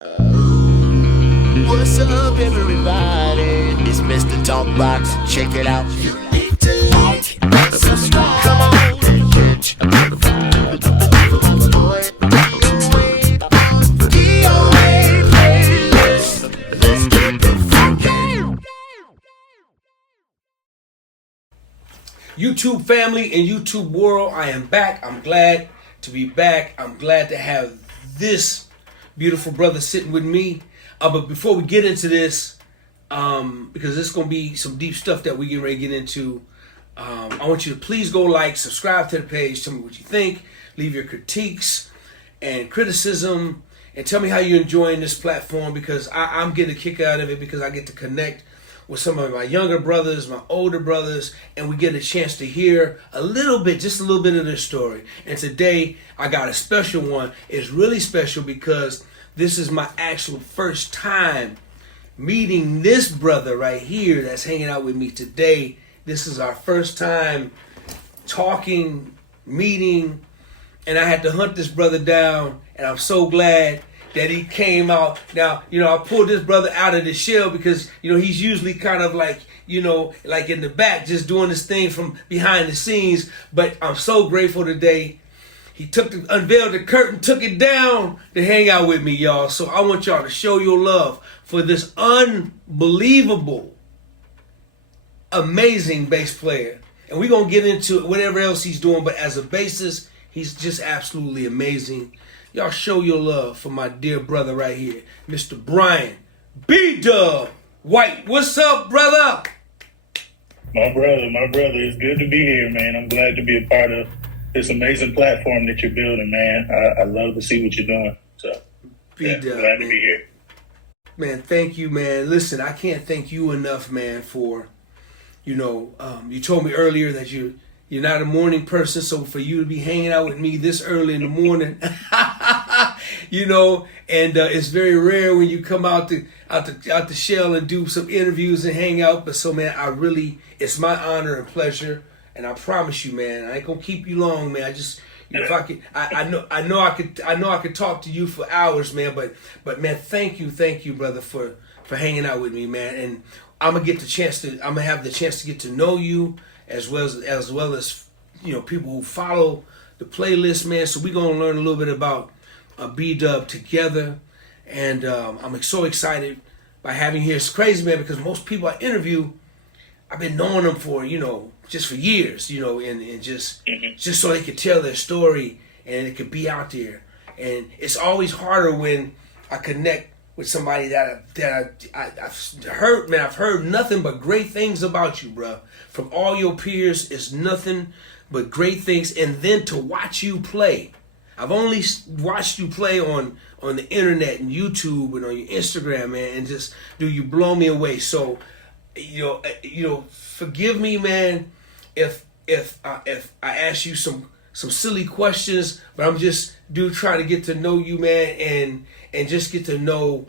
What's up, everybody? It's Mr. Talkbox. Check it out. You need to like and subscribe. Come on and catch a motherfucker. Boy, DOA playlist. Let's get the funky. YouTube family and YouTube world, I am back. I'm glad to be back. I'm glad to have this beautiful brother sitting with me. But before we get into this, because it's going to be some deep stuff that we get ready to get into, I want you to please go like, subscribe to the page, tell me what you think, leave your critiques and criticism, and tell me how you're enjoying this platform, because I'm getting a kick out of it, because I get to connect with some of my younger brothers, my older brothers, and we get a chance to hear a little bit, just a little bit of their story. And today, I got a special one. It's really special because this is my actual first time meeting this brother right here that's hanging out with me today. This is our first time talking, meeting, and I had to hunt this brother down, and I'm so glad that he came out. Now, I pulled this brother out of the shell because, he's usually kind of like, like in the back, just doing this thing from behind the scenes. But I'm so grateful today. He unveiled the curtain, took it down to hang out with me, y'all. So I want y'all to show your love for this unbelievable, amazing bass player. And we're going to get into whatever else he's doing. But as a bassist, he's just absolutely amazing. Y'all show your love for my dear brother right here, Mr. Bryan B DUB White. What's up, brother? My brother, it's good to be here, man. I'm glad to be a part of this amazing platform that you're building, man. I love to see what you're doing. So, B-Dub, glad to be here. Man, thank you, man. Listen, I can't thank you enough, man, for, you told me earlier that you're not a morning person, so for you to be hanging out with me this early in the morning, and it's very rare when you come out the shell and do some interviews and hang out. But so, man, it's my honor and pleasure. And I promise you, man, I ain't gonna keep you long, man. I just, if I could, I know I could talk to you for hours, man. But man, thank you, brother, for hanging out with me, man. And I'm gonna have the chance to get to know you as well as people who follow the playlist, man. So we're gonna learn a little bit about B DUB together, and I'm so excited by having you here. It's crazy, man, because most people I interview, I've been knowing them for just for years, and just so they could tell their story and it could be out there. And it's always harder when I connect with somebody that I've heard, man. I've heard nothing but great things about you, bro. From all your peers, it's nothing but great things. And then to watch you play, I've only watched you play on the internet and YouTube and on your Instagram, man, and just you blow me away. So, forgive me, man, if I ask you some silly questions, but I'm just trying to get to know you, man, and just get to know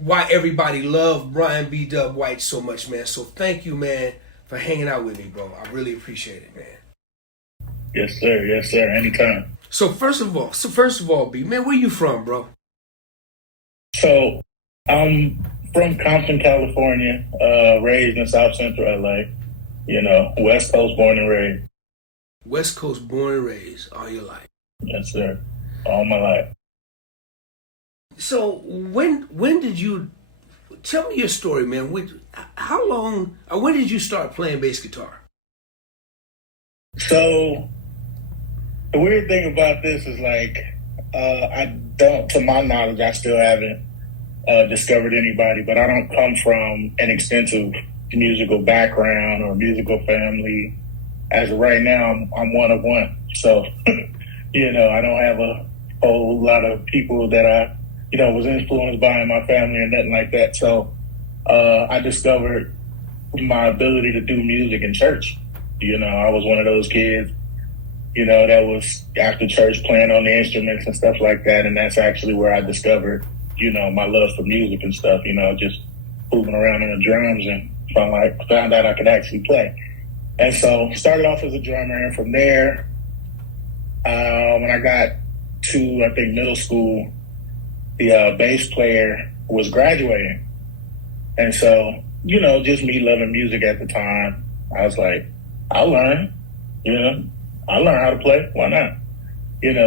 why everybody loved Bryan B DUB White so much, man. So thank you, man, for hanging out with me, bro. I really appreciate it, man. Yes, sir. Anytime. So first of all, B, man, where you from, bro? So I'm from Compton, California, raised in South Central LA. West Coast born and raised. West Coast born and raised all your life. Yes, sir. All my life. So when did you tell me your story, man? When did you start playing bass guitar? So the weird thing about this is to my knowledge, I still haven't discovered anybody, but I don't come from an extensive musical background or musical family. As of right now, I'm one of one. So, I don't have a whole lot of people that I, was influenced by in my family or nothing like that. So, I discovered my ability to do music in church. I was one of those kids, that was after church playing on the instruments and stuff like that. And that's actually where I discovered, my love for music and stuff, just moving around on the drums, and found out I could actually play. And so started off as a drummer, and from there, when I got to, I think, middle school, the bass player was graduating. And so, just me loving music at the time, I was like, I'll learn, I'll learn how to play. Why not?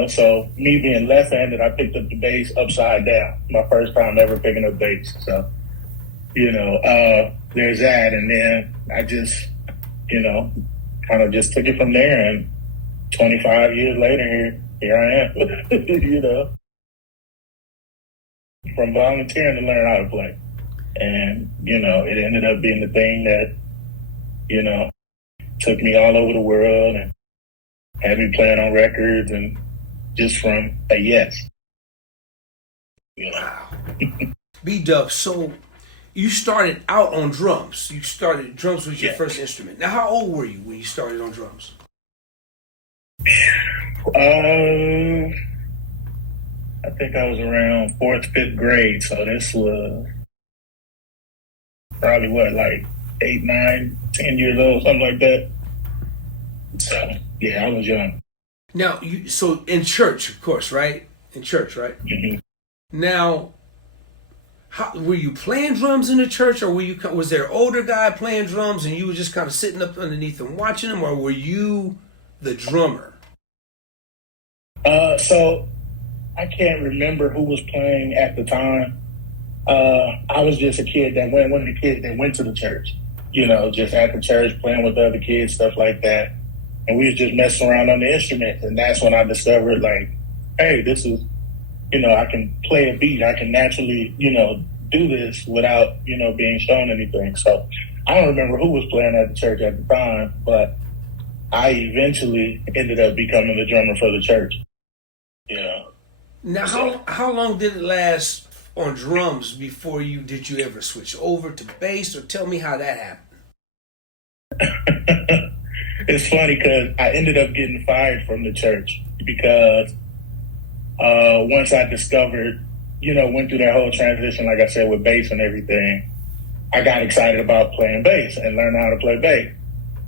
So me being left-handed, I picked up the bass upside down. My first time ever picking up bass. So, there's that. And then I just, kind of just took it from there. And 25 years later, here I am, from volunteering to learn how to play. And, it ended up being the thing that, took me all over the world and had me playing on records and just from a yes. Wow. B Dub, so you started out on drums. Drums was your first instrument. Now, how old were you when you started on drums? I think I was around 4th, 5th grade. So this was probably like 8, 9, 10 years old, something like that. So yeah, I was young. Now, so in church, of course, right? In church, right? Mm-hmm. Now, were you playing drums in the church, or was there an older guy playing drums and you were just kind of sitting up underneath and watching him, or were you the drummer? So I can't remember who was playing at the time. I was just a kid one of the kids that went to the church, just at the church playing with other kids, stuff like that. And we was just messing around on the instruments. And that's when I discovered, like, hey, this is, I can play a beat. I can naturally, do this without, being shown anything. So I don't remember who was playing at the church at the time, but I eventually ended up becoming the drummer for the church. Now, how long did it last on drums before did you ever switch over to bass, or tell me how that happened? It's funny because I ended up getting fired from the church because once I discovered, went through that whole transition, like I said, with bass and everything, I got excited about playing bass and learning how to play bass.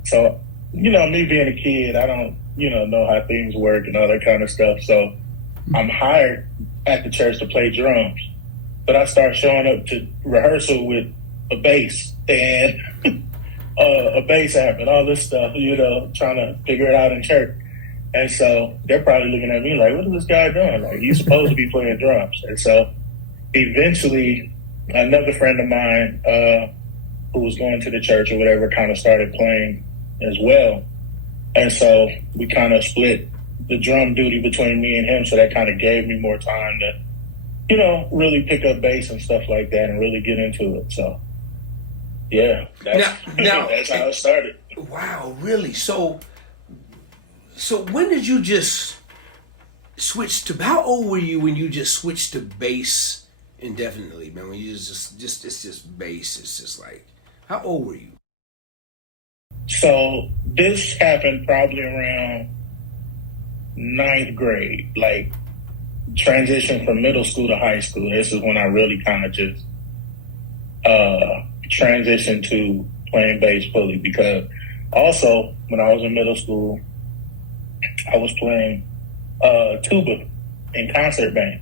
So, me being a kid, I don't, know how things work and all that kind of stuff. So I'm hired at the church to play drums. But I start showing up to rehearsal with a bass and a bass amp and all this stuff, trying to figure it out in church. And so they're probably looking at me like, what is this guy doing? Like, he's supposed to be playing drums. And so eventually another friend of mine who was going to the church or whatever kind of started playing as well. And so we kind of split the drum duty between me and him. So that kind of gave me more time to, really pick up bass and stuff like that and really get into it. So, yeah, that's how it started. Wow, really? So when did you just switch to, how old were you when you just switched to bass indefinitely, man? When you just it's just bass, it's just like, how old were you? So this happened probably around 9th grade, like transition from middle school to high school. This is when I really kind of just transitioned to playing bass fully, because also when I was in middle school, I was playing tuba in concert band.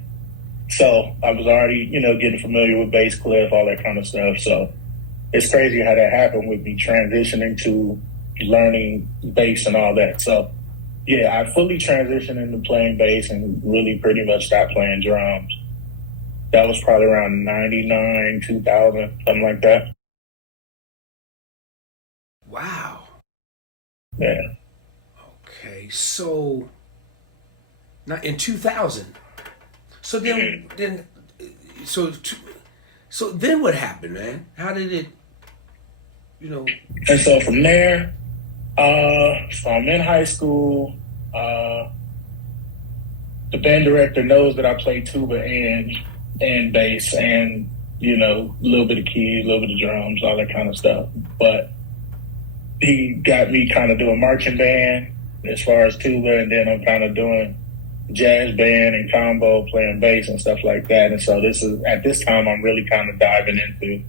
So I was already, getting familiar with bass clef, all that kind of stuff. So it's crazy how that happened with me transitioning to learning bass and all that. So yeah, I fully transitioned into playing bass and really pretty much stopped playing drums. That was probably around 99, 2000, something like that. Wow. Yeah. Okay, so now in 2000. So then what happened, man? How did it, And so from there, so I'm in high school. The band director knows that I play tuba and bass and, a little bit of keys, a little bit of drums, all that kind of stuff. But he got me kind of doing marching band as far as tuba, and then I'm kind of doing jazz band and combo, playing bass and stuff like that. And so at this time, I'm really kind of diving into,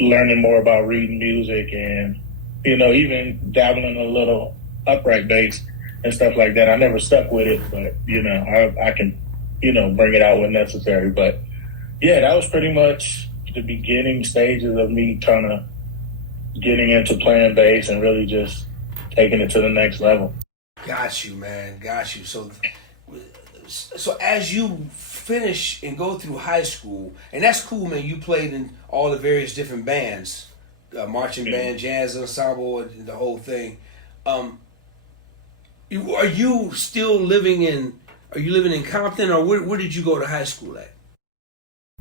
learning more about reading music and, even dabbling a little upright bass and stuff like that. I never stuck with it, but, I can bring it out when necessary. But yeah, that was pretty much the beginning stages of me kind of getting into playing bass and really just taking it to the next level. Got you, man. Got you. So as you finish and go through high school, and that's cool, man. You played in all the various different bands, marching band, jazz ensemble, and the whole thing. Are you still living in? Are you living in Compton, or where did you go to high school at?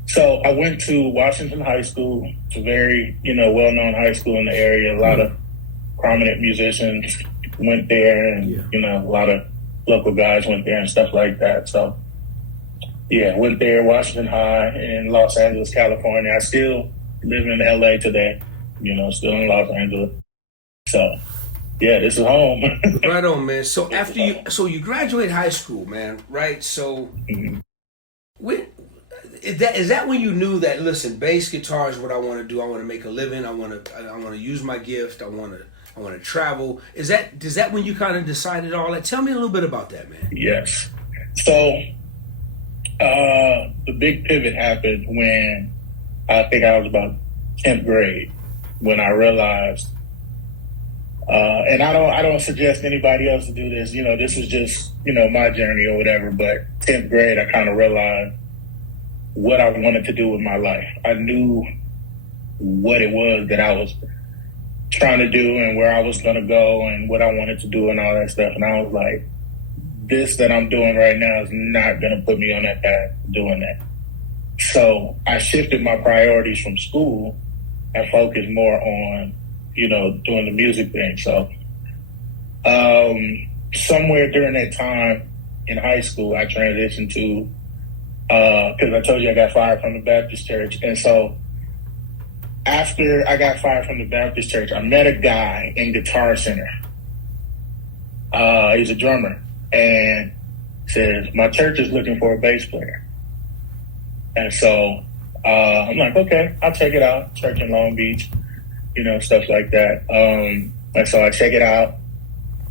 So I went to Washington High School. It's a very, well-known high school in the area. A lot of prominent musicians went there, and a lot of local guys went there and stuff like that. So yeah, went there, Washington High in Los Angeles, California. I still live in LA today, still in Los Angeles. So yeah, this is home. Right on, man. So after you graduate high school, man, right? So when is that when you knew that, listen, bass guitar is what I want to do. I want to make a living. I want to use my gift. I want to travel. Does that when you kind of decided all that? Tell me a little bit about that, man. Yes. So the big pivot happened when I think I was about 10th grade, when I realized, and I don't suggest anybody else to do this. This is just, my journey or whatever. But 10th grade, I kind of realized what I wanted to do with my life. I knew what it was that I was trying to do and where I was going to go and what I wanted to do and all that stuff. And I was like, this that I'm doing right now is not going to put me on that path doing that. So I shifted my priorities from school and focused more on, doing the music thing. So somewhere during that time in high school, I transitioned to, because I told you I got fired from the Baptist church. And so after I got fired from the Baptist church, I met a guy in Guitar Center. He's a drummer, and says, my church is looking for a bass player. And so I'm like, okay, I'll check it out. Church in Long Beach, stuff like that. And so I check it out,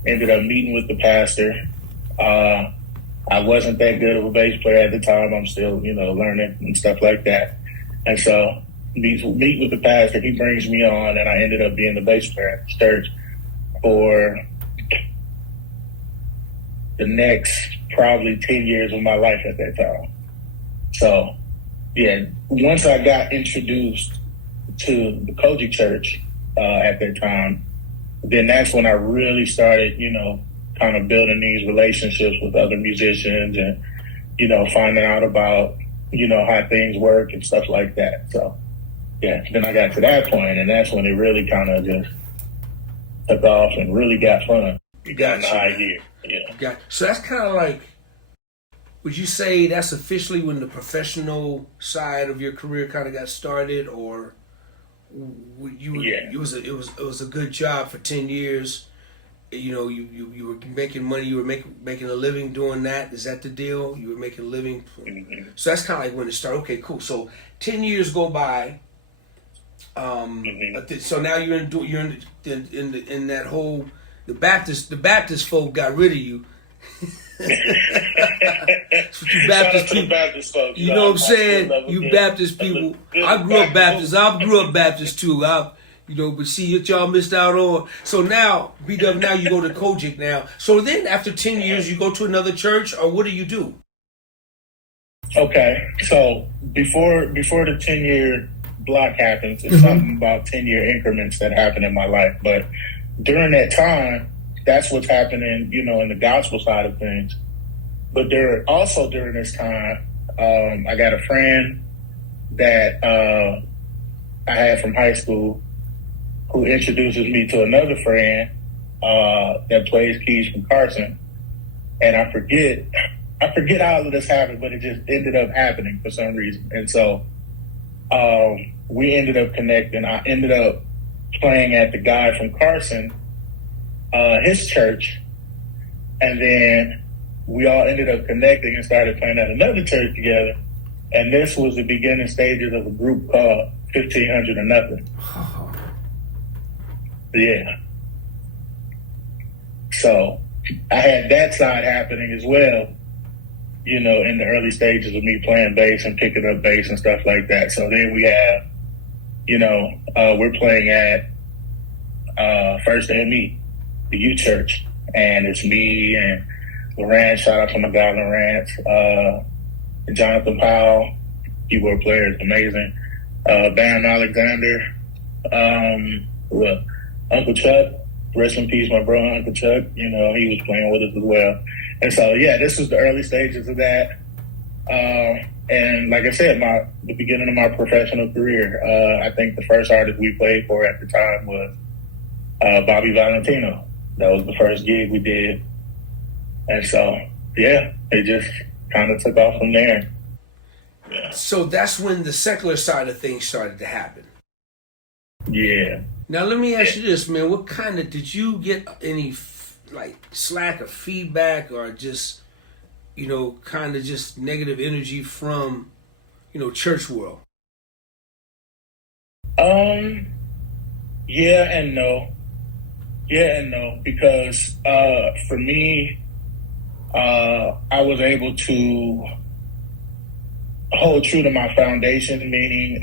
ended up meeting with the pastor. I wasn't that good of a bass player at the time. I'm still, learning and stuff like that. And so meet with the pastor. He brings me on, and I ended up being the bass player at the church for the next probably 10 years of my life at that time. So yeah, once I got introduced to the Kojic Church at that time, then that's when I really started, kind of building these relationships with other musicians and, finding out about, how things work and stuff like that. So yeah, then I got to that point, and that's when it really kind of just took off and really got fun. Got high gear. Yeah. So that's kind of like, would you say that's officially when the professional side of your career kind of got started, or it was a good job for 10 years? You were making money. You were making a living doing that. Is that the deal? You were making a living. Mm-hmm. So that's kind of like when it started. Okay, cool. So 10 years go by. So now you're in that whole the Baptist folk got rid of you. That's what you Baptist people. Baptist folks, you know what I'm saying? You Baptist people. I grew up Baptist. I grew up Baptist too. But see what y'all missed out on. So now, B-Dub, now you go to Kojic now. So then after 10 years, you go to another church, or what do you do? Okay, so before the 10-year block happens, it's something about 10-year increments that happen in my life. But during that time, that's what's happening, in the gospel side of things. But during this time, I got a friend that I had from high school who introduces me to another friend that plays keys from Carson. And I forget how all of this happened, but it just ended up happening for some reason. And so we ended up connecting. I ended up playing at the guy from Carson, his church. And then we all ended up connecting and started playing at another church together. And this was the beginning stages of a group called 1500 or Nothing. Yeah. So I had that side happening as well. in the early stages of me playing bass and picking up bass and stuff like that. So then we have, we're playing at First ME, the youth church, and it's me and Lawrence. Shout out to my guy Lawrence, Jonathan Powell, keyboard player, is amazing. Bam Alexander, Uncle Chuck, rest in peace, my bro Uncle Chuck. He was playing with us as well. And so, this was the early stages of that. And like I said, the beginning of my professional career, I think the first artist we played for at the time was Bobby Valentino. That was the first gig we did. And so, it just kind of took off from there. Yeah. So that's when the secular side of things started to happen. Yeah. Now let me ask you this, man. What kind of, did you get any slack or feedback, or just, kind of just negative energy from, church world? Yeah and no. Yeah and no, because for me, I was able to hold true to my foundation, meaning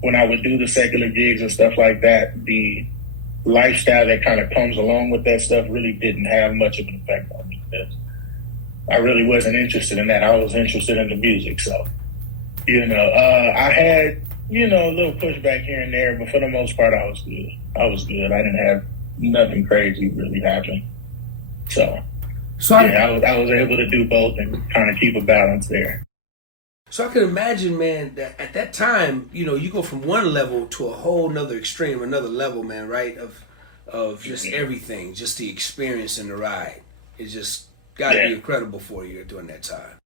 when I would do the secular gigs and stuff like that, the lifestyle that kind of comes along with that stuff really didn't have much of an effect on me, because I really wasn't interested in that. I was interested in the music. So, I had, a little pushback here and there, but for the most part, I was good. I didn't have nothing crazy really happen. So I was able to do both and kind of keep a balance there. So I can imagine, man, that at that time, you go from one level to a whole nother extreme, another level, man, right? Of just everything, just the experience and the ride. It just got to be incredible for you during that time.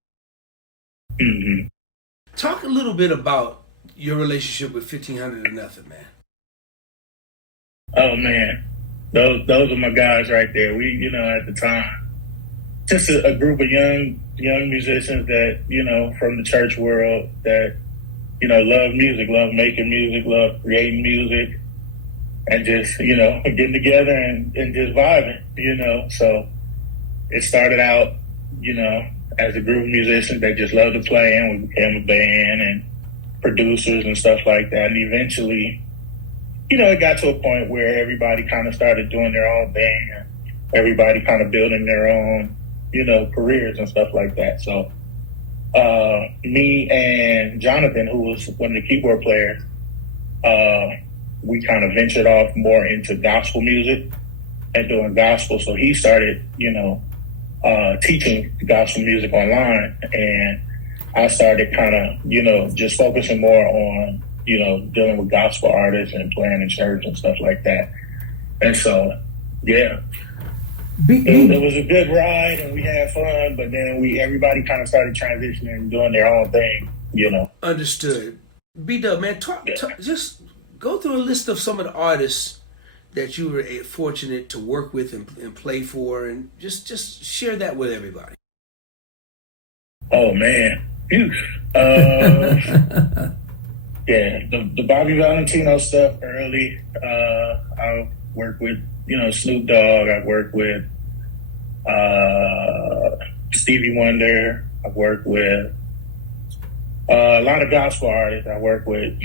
Mm-hmm. Talk a little bit about your relationship with 1500 or Nothing, man. Oh man, those are my guys right there. We, at the time, just a group of young musicians that, from the church world that, love music, love making music, love creating music, and just, getting together and just vibing, So it started out, as a group of musicians that just loved to play, and we became a band and producers and stuff like that. And eventually, it got to a point where everybody kind of started doing their own thing, and everybody kind of building their own, careers and stuff like that. So me and Jonathan, who was one of the keyboard players, we kind of ventured off more into gospel music and doing gospel. So he started, teaching gospel music online, and I started kind of, just focusing more on, dealing with gospel artists and playing in church and stuff like that. And so, it was a good ride and we had fun, but then everybody kind of started transitioning and doing their own thing, Understood. B Dub, man, talk, just go through a list of some of the artists that you were fortunate to work with and play for, and just share that with everybody. Oh man, the Bobby Valentino stuff early. I worked with Snoop Dogg. I worked with Stevie Wonder. I worked with a lot of gospel artists. I worked with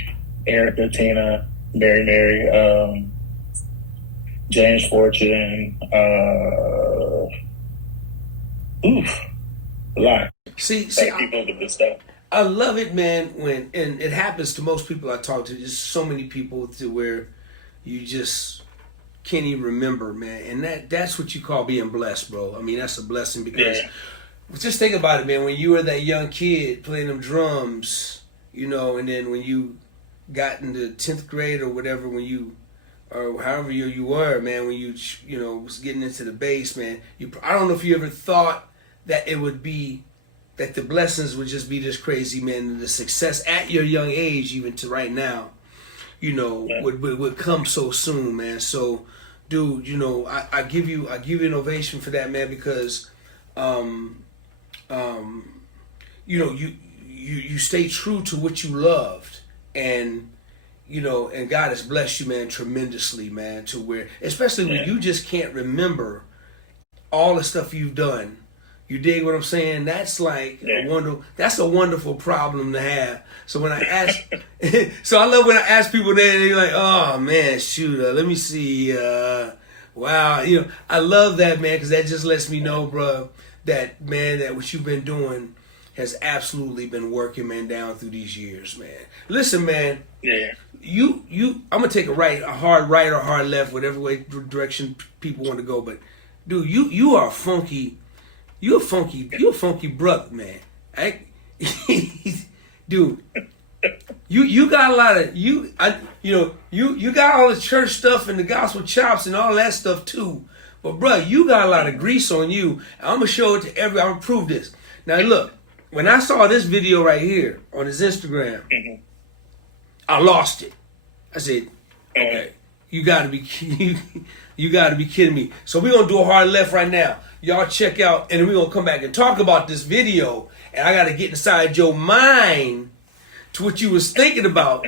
Erica, Tina, Mary, James Fortune. A lot. See, people do this stuff. I love it, man. And it happens to most people I talk to. Just so many people to where you just can't even remember, man. And that's what you call being blessed, bro. I mean, that's a blessing, because just think about it, man. When you were that young kid playing them drums, and then when you got into 10th grade or whatever, or however you were, man, when you was getting into the bass, man, I don't know if you ever thought that it would be, that the blessings would just be this crazy, man, and the success at your young age, even to right now, would come so soon, man. So, dude, I give you an ovation for that, man, because, you stay true to what you loved, and God has blessed you, man, tremendously, man, to where, especially when you just can't remember all the stuff you've done, You dig what I'm saying? That's like that's a wonderful problem to have. So when I ask, so I love when I ask people that, and they're like, oh man, shoot, let me see. Wow, I love that, man, because that just lets me know, bro, that what you've been doing has absolutely been working, man, down through these years, man. Listen, man. Yeah. I'm gonna take a hard right or hard left, whatever way direction people want to go. But dude, you are funky. You're a funky brother, man. Dude, you got a lot of you got all the church stuff and the gospel chops and all that stuff too. But bro, you got a lot of grease on you. I'm gonna show it to I'm gonna prove this. Now look, when I saw this video right here on his Instagram, I lost it. I said, okay, you gotta be kidding me. So we're gonna do a hard left right now. Y'all check out, and then we're gonna come back and talk about this video. And I gotta get inside your mind to what you was thinking about.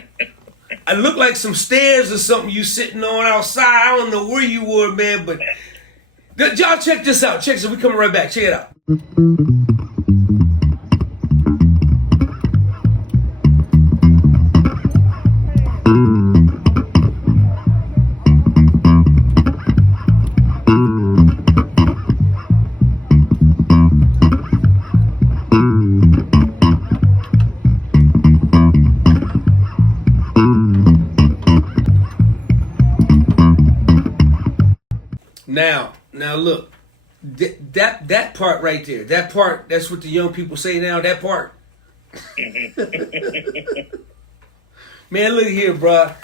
I look like some stairs or something you sitting on outside. I don't know where you were, man, but y'all check this out. Check this. We coming right back. Check it out. Now look, that part right there, that's what the young people say now, that part. Man, look here, bruh.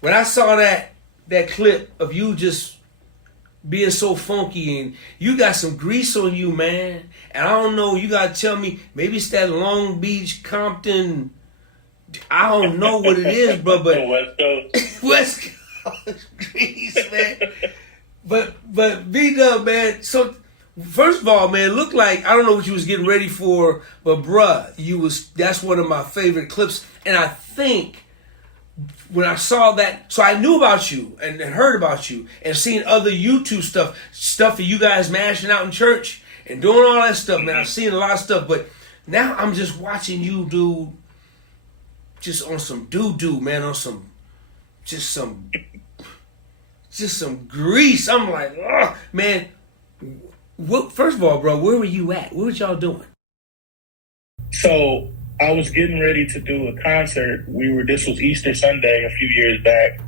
When I saw that clip of you just being so funky and you got some grease on you, man. And I don't know, you gotta tell me, maybe it's that Long Beach, Compton, I don't know what it is, bro, but West Coast. West Coast grease, man. But B Dub, man, so first of all, man, looked like, I don't know what you was getting ready for, but bruh, that's one of my favorite clips. And I think when I saw that, so I knew about you and heard about you and seen other YouTube stuff of you guys mashing out in church and doing all that stuff, man. I've seen a lot of stuff, but now I'm just watching you do just on some doo-doo, man, on some grease. I'm like, oh, man. First of all, bro, where were you at? What was y'all doing? So I was getting ready to do a concert. This was Easter Sunday a few years back.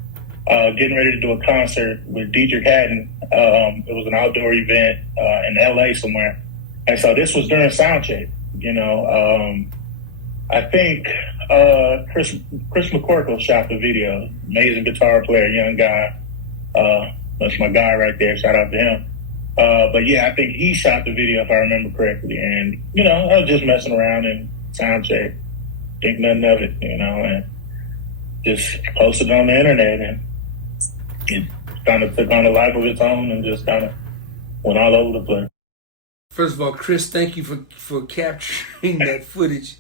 Getting ready to do a concert with Dietrich Haddon. It was an outdoor event in LA somewhere. And so this was during sound check, I think Chris McCorkle shot the video. Amazing guitar player, young guy. That's my guy right there. Shout out to him. But yeah, I think he shot the video if I remember correctly. And, I was just messing around and sound check. Think nothing of it, and just posted it on the internet, and it kind of took on a life of its own and just kind of went all over the place. First of all, Chris, thank you for capturing that footage.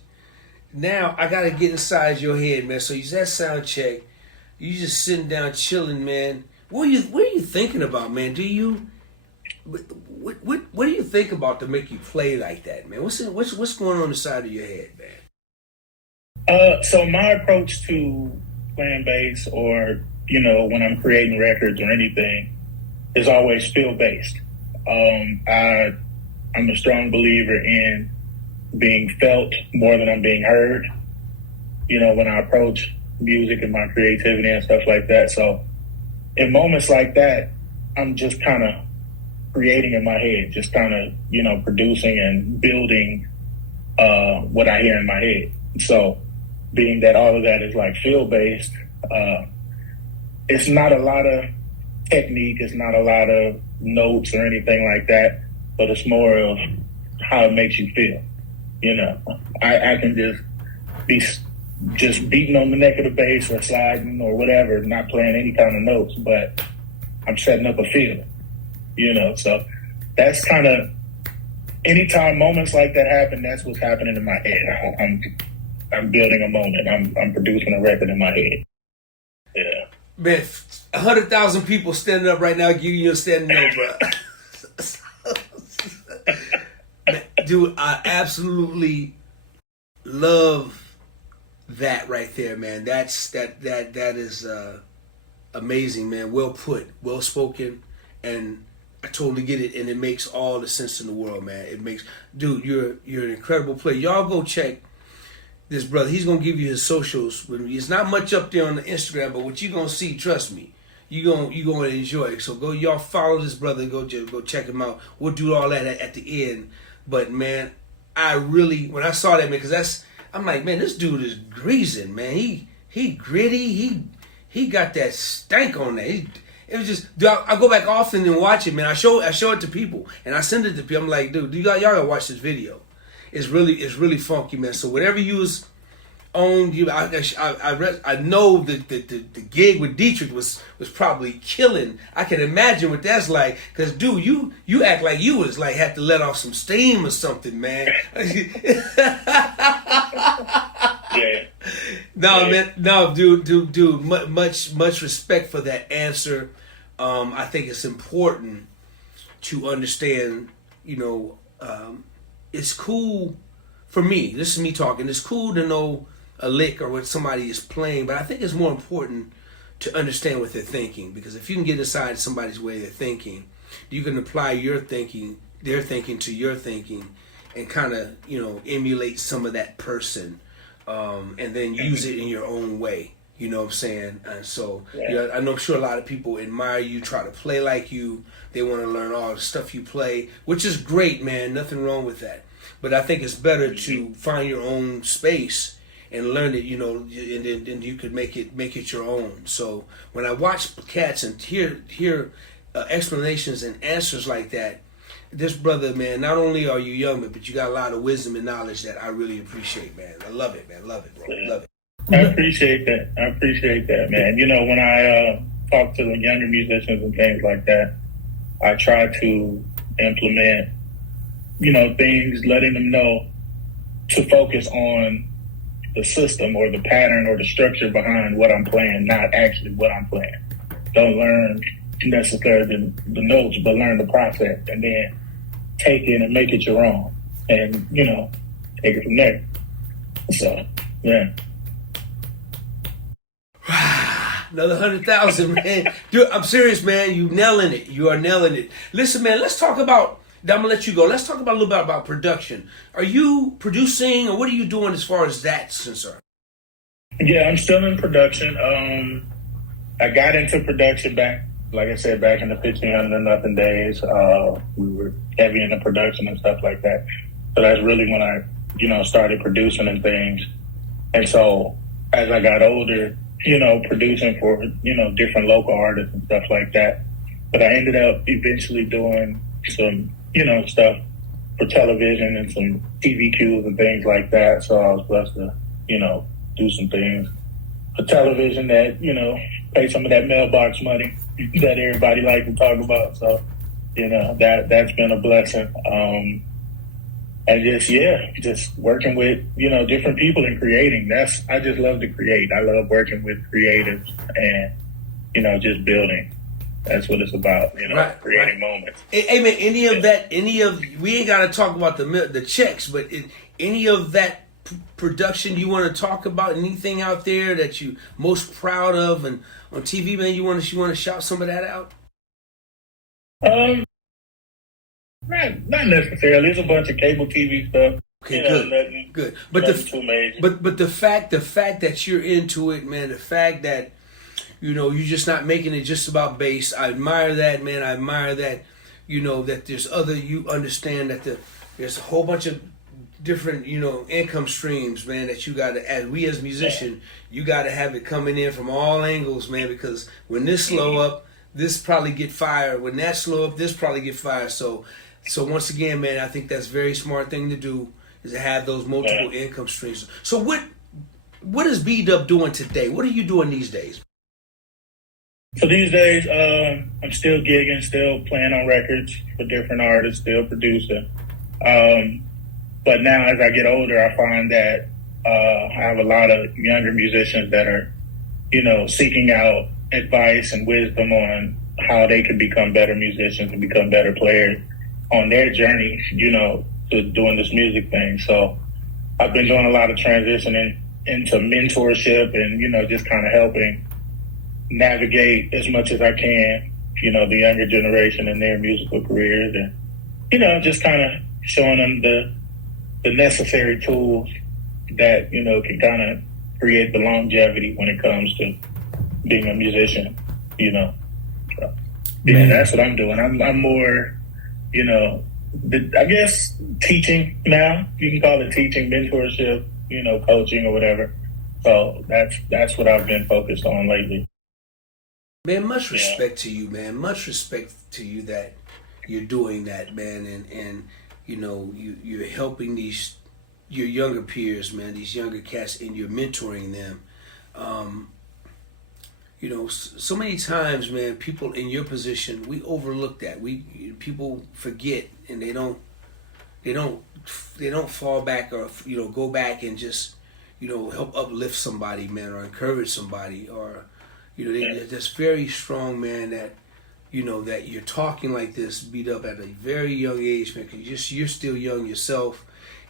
Now I gotta get inside your head, man. So you that sound check, you just sitting down chilling, man. What are you thinking about, man? What do you think about to make you play like that, man? What's going on inside of your head, man? So my approach to playing bass, or when I'm creating records or anything, is always feel based. I'm a strong believer in being felt more than I'm being heard. When I approach music and my creativity and stuff like that. So in moments like that, I'm just kind of creating in my head, just kind of, producing and building what I hear in my head. So being that all of that is like feel-based, it's not a lot of technique, it's not a lot of notes or anything like that, but it's more of how it makes you feel. I can just be just beating on the neck of the bass or sliding or whatever, not playing any kind of notes, but I'm setting up a feeling, so that's kind of, anytime moments like that happen, that's what's happening in my head. I'm building a moment. I'm producing a record in my head. Yeah. Man, 100,000 people standing up right now giving you a standing ovation, bro. dude, I absolutely love that right there, man. That is amazing, man. Well put, well spoken, and I totally get it, and it makes all the sense in the world, man. It makes, dude, you're an incredible player. Y'all go check this brother. He's gonna give you his socials. It's not much up there on the Instagram, but what you gonna see, trust me, you gonna enjoy it. So go, y'all follow this brother. Go check him out. We'll do all that at the end. But man, I really, when I saw that, man, because I'm like, man, this dude is greasing, man. He gritty. He got that stank on there. It was just, dude, I go back often and watch it, man. I show it to people, and I send it to people. I'm like, dude, y'all gotta watch this video. It's really funky, man. So whatever you was on, I know that the gig with Dietrich was probably killing. I can imagine what that's like, cause dude, you act like you was like had to let off some steam or something, man. Yeah. No, man, no, dude. Much respect for that answer. I think it's important to understand. It's cool for me. This is me talking. It's cool to know a lick or what somebody is playing, but I think it's more important to understand what they're thinking, because if you can get inside somebody's way of thinking, you can apply their thinking to your thinking, and kind of emulate some of that person, and then use it in your own way. You know what I'm saying? And so I know, I'm sure a lot of people admire you, try to play like you. They want to learn all the stuff you play, which is great, man. Nothing wrong with that. But I think it's better to find your own space and learn it, and then you could make it your own. So when I watch cats and hear explanations and answers like that, this brother, man, not only are you young, but you got a lot of wisdom and knowledge that I really appreciate, man. I love it, man. Love it, bro. Love it. I appreciate that, man. When I talk to the younger musicians and things like that, I try to implement, things, letting them know to focus on the system or the pattern or the structure behind what I'm playing, not actually what I'm playing. Don't learn necessarily the notes, but learn the process, and then take it and make it your own, and take it from there. So, yeah. Another 100,000, man. Dude, I'm serious, man. You nailing it. You are nailing it. Listen, man, let's talk about, I'm going to let you go. Let's talk about a little bit about production. Are you producing, or what are you doing as far as that's concerned? Yeah, I'm still in production. I got into production back, like I said, back in the 1500 and nothing days. We were heavy into production and stuff like that. So that's really when I, started producing and things. And so as I got older, producing for, different local artists and stuff like that. But I ended up eventually doing some, stuff for television and some TV cues and things like that. So I was blessed to, do some things for television that, pay some of that mailbox money that everybody likes to talk about. So, that's been a blessing. And just working with, different people and creating. I just love to create. I love working with creatives and, just building. That's what it's about, creating moments. Hey, man, we ain't got to talk about the checks, but any of that production you want to talk about, anything out there that you most proud of, and on TV, man, you want to shout some of that out? Not necessarily. There's a bunch of cable TV stuff. Okay, good. But too major. But the fact that you're into it, man, the fact that you're just not making it just about bass. I admire that, man. I admire that. That there's you understand that there's a whole bunch of different income streams, man. That you got to, as musician, you got to have it coming in from all angles, man. Because when this slow up, this probably get fired. When that slow up, this probably get fired. So once again, man, I think that's a very smart thing to do, is to have those multiple income streams. So what is B Dub doing today? What are you doing these days? So these days, I'm still gigging, still playing on records for different artists, still producing. But now as I get older, I find that I have a lot of younger musicians that are, seeking out advice and wisdom on how they can become better musicians and become better players on their journey, to doing this music thing. So I've been doing a lot of transitioning into mentorship and, just kind of helping navigate as much as I can, the younger generation in their musical careers and, just kind of showing them the necessary tools that, can kind of create the longevity when it comes to being a musician, So, that's what I'm doing. I'm more, I guess teaching now. You can call it teaching, mentorship, coaching or whatever. So that's what I've been focused on lately. Man, much respect to you, man. Much respect to you that you're doing that, man, and you're helping your younger peers, man, these younger cats, and you're mentoring them. So many times, man, people in your position, we overlook that. People forget, and they don't fall back or go back and just help uplift somebody, man, or encourage somebody, or they're just very strong, man. That that you're talking like this, beat up at a very young age, man, because you're still young yourself,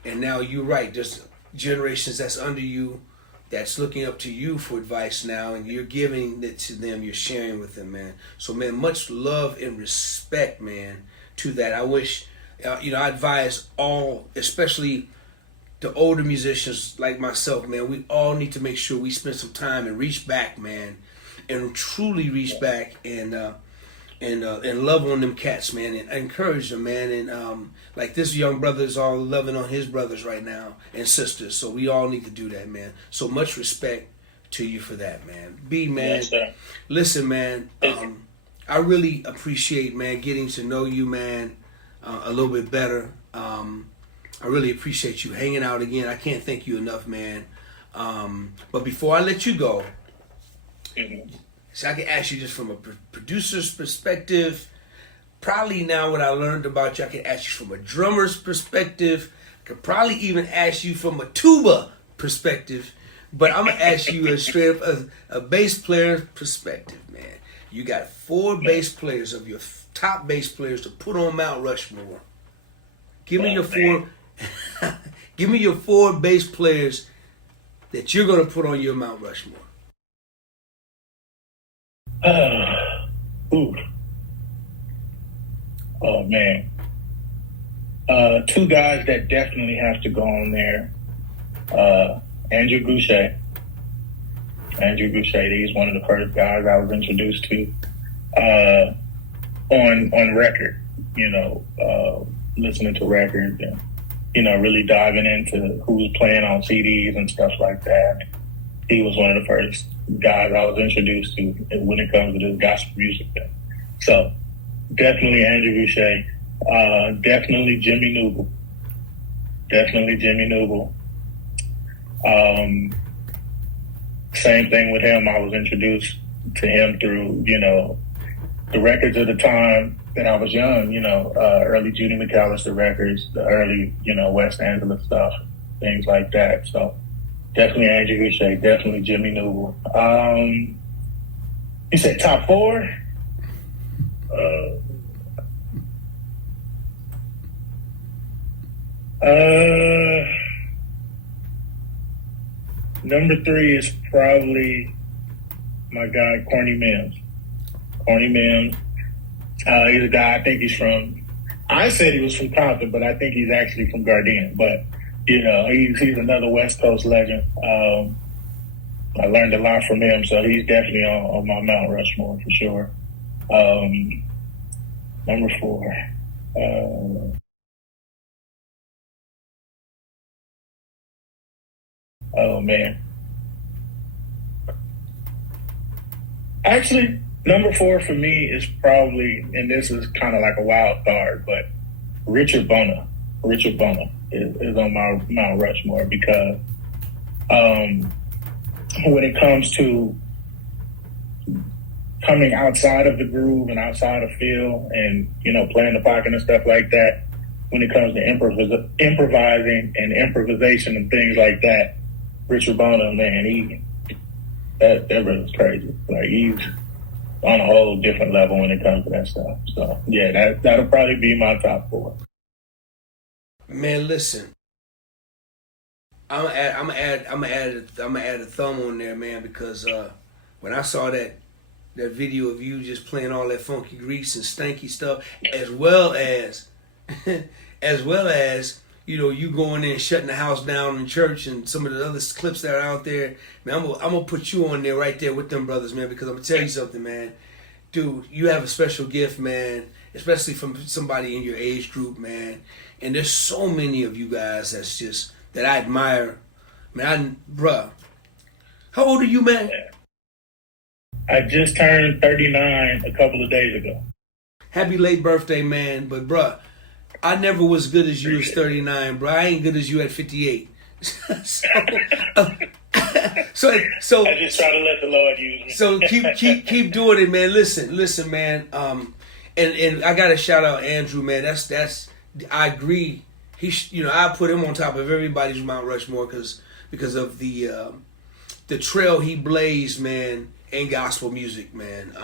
and now you're right. There's generations that's under you, that's looking up to you for advice now, and you're giving it to them, you're sharing with them, man. So, man, much love and respect, man, to that. I wish, I advise all, especially the older musicians like myself, man, we all need to make sure we spend some time and reach back, man, and truly reach back and love on them cats, man, and encourage them, man, and like this young brother is all loving on his brothers right now and sisters, so we all need to do that, man. So much respect to you for that, man. B, man, Yes, listen, man, I really appreciate, man, getting to know you, man, a little bit better. I really appreciate you hanging out again. I can't thank you enough, man. But before I let you go, so I can ask you just from a producer's perspective, probably now what I learned about you, I can ask you from a drummer's perspective. I could probably even ask you from a tuba perspective. But I'm going to ask you a straight up a bass player perspective, man. You got 4 bass players of your top bass players to put on Mount Rushmore. Give me give me your 4 bass players that you're going to put on your Mount Rushmore. Oh man. 2 guys that definitely have to go on there. Andrew Goucher. He's one of the first guys I was introduced to on record. Listening to records and really diving into who's playing on CDs and stuff like that. He was one of the first guys I was introduced to when it comes to this gospel music thing. So definitely Andrew Goucher, definitely Jimmy Newble. Same thing with him. I was introduced to him through, the records of the time that I was young, early Judy McAllister records, the early, West Angeles stuff, things like that. So definitely Andrew Goucher, definitely Jimmy Newble. You said top 4? Number 3 is probably my guy, Corny Mims. He's a guy, I think I said he was from Compton, but I think he's actually from Gardena. But, he's another West Coast legend. I learned a lot from him, so he's definitely on my Mount Rushmore for sure. Number 4. Oh, man. Actually, number 4 for me is probably, and this is kind of like a wild card, but Richard Bona. Richard Bona is on my Mount Rushmore because when it comes to coming outside of the groove and outside of feel and, playing the pocket and stuff like that, when it comes to improvising and improvisation and things like that, Richard Bona, man, that brother's crazy. Like, he's on a whole different level when it comes to that stuff. So, yeah, that'll probably be my top 4. Man, listen. I'm gonna add a thumb on there, man, because when I saw that video of you just playing all that funky grease and stanky stuff, as well as you going in and shutting the house down in church and some of the other clips that are out there, man, I'm gonna put you on there right there with them brothers, man, because I'm gonna tell you something, man. Dude, you have a special gift, man, especially from somebody in your age group, man. And there's so many of you guys that I admire. Man, bruh, how old are you, man? I just turned 39 a couple of days ago. Happy late birthday, man. But, bruh, I never was good as you as 39, bruh. I ain't good as you at 58. So I just try to let the Lord use me. So keep doing it, man. Listen, man. And I gotta shout out Andrew, man. That's I agree. I put him on top of everybody's Mount Rushmore because of the trail he blazed, man, in gospel music, man.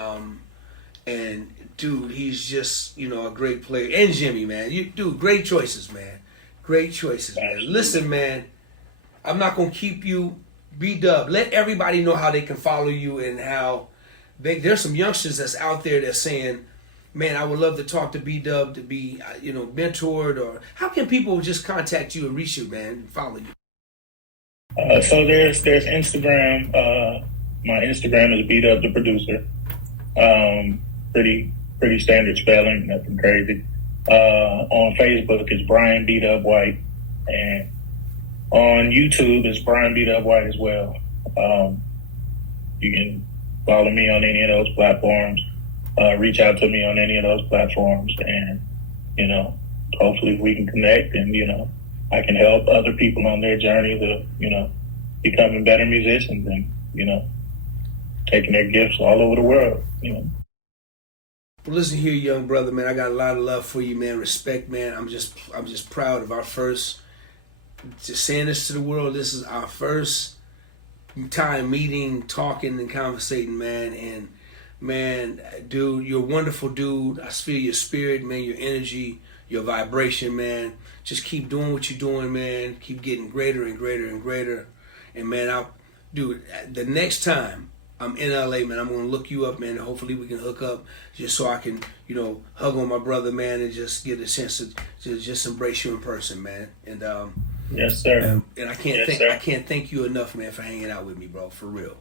And dude, he's just a great player. And Jimmy, man, great choices, man. Great choices, man. Listen, man, I'm not gonna keep you. B Dub, let everybody know how they can follow you and how there's some youngsters that's out there that's saying, man, I would love to talk to B Dub to be mentored, or how can people just contact you and reach you, man, and follow you? So there's Instagram. My Instagram is B Dub the producer. Pretty standard spelling, nothing crazy. On Facebook it's Bryan B DUB White, and on YouTube, it's Bryan B DUB White as well. You can follow me on any of those platforms. Reach out to me on any of those platforms, and hopefully we can connect, and I can help other people on their journey to becoming better musicians, and taking their gifts all over the world. Well, listen here, young brother, man. I got a lot of love for you, man. Respect, man. I'm just proud of our first. Just saying this to the world, this is our first time meeting, talking, and conversating, man. And man, dude, you're a wonderful dude. I feel your spirit, man, your energy, your vibration, man. Just keep doing what you're doing, man. Keep getting greater and greater and greater. And man, the next time I'm in LA, man, I'm gonna look you up, man, and hopefully we can hook up just so I can, hug on my brother, man, and just get a chance to just embrace you in person, man. And yes, sir. And I can't thank you enough, man, for hanging out with me, bro. For real.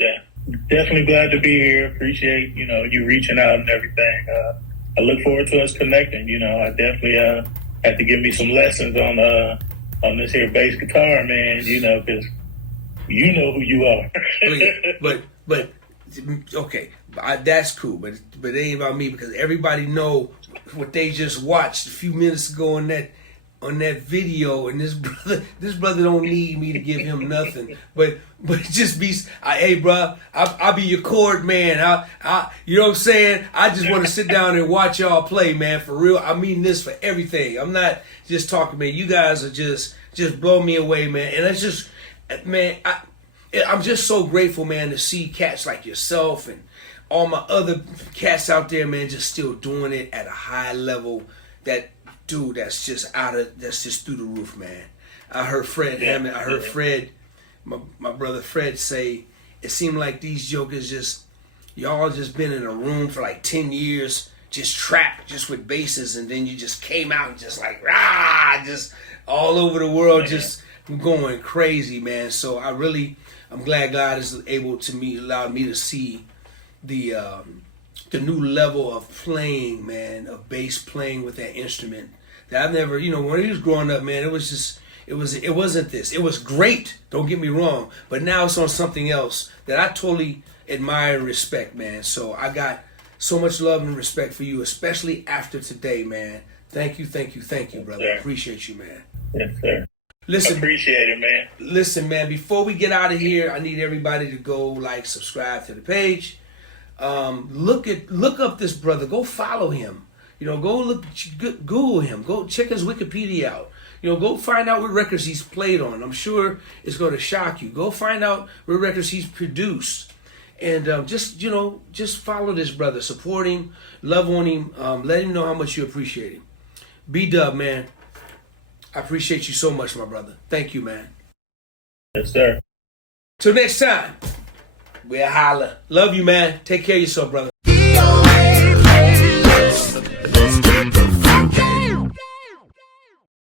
Yeah, definitely glad to be here. Appreciate you reaching out and everything. I look forward to us connecting. I definitely have to give me some lessons on this here bass guitar, man. Because you know who you are. but okay, that's cool. But it ain't about me, because everybody know what they just watched a few minutes ago on that video, and this brother don't need me to give him nothing, but just be, hey bro, I'll be your chord man. I you know what I'm saying? I just want to sit down and watch y'all play, man, for real. I mean this for everything. I'm not just talking, man. You guys are just blow me away, man. And it's just, man, I'm just so grateful, man, to see cats like yourself and all my other cats out there, man, just still doing it at a high level. Dude, that's just through the roof, man. I heard Fred Hammond. I heard Fred, my brother Fred, say it seemed like these jokers y'all just been in a room for like 10 years, just trapped, just with basses, and then you just came out and just like just all over the world, just going crazy, man. So I'm glad God is allowed me to see the new level of playing, man, of bass playing with that instrument that I've never, when he was growing up, man, it wasn't this. It was great, don't get me wrong, but now it's on something else that I totally admire and respect, man. So I got so much love and respect for you, especially after today, man. Thank you, brother. Yes, appreciate you, man. Yes, sir. Listen, appreciate it, man. Listen, man, before we get out of here, I need everybody to go subscribe to the page. Look up this brother. Go follow him. Go Google him. Go check his Wikipedia out. Go find out what records he's played on. I'm sure it's going to shock you. Go find out what records he's produced, and just follow this brother. Support him. Love on him. Let him know how much you appreciate him. B Dub, man. I appreciate you so much, my brother. Thank you, man. Yes, sir. Till next time, we'll holla. Love you, man. Take care of yourself, brother. DOA playlist. Let's get the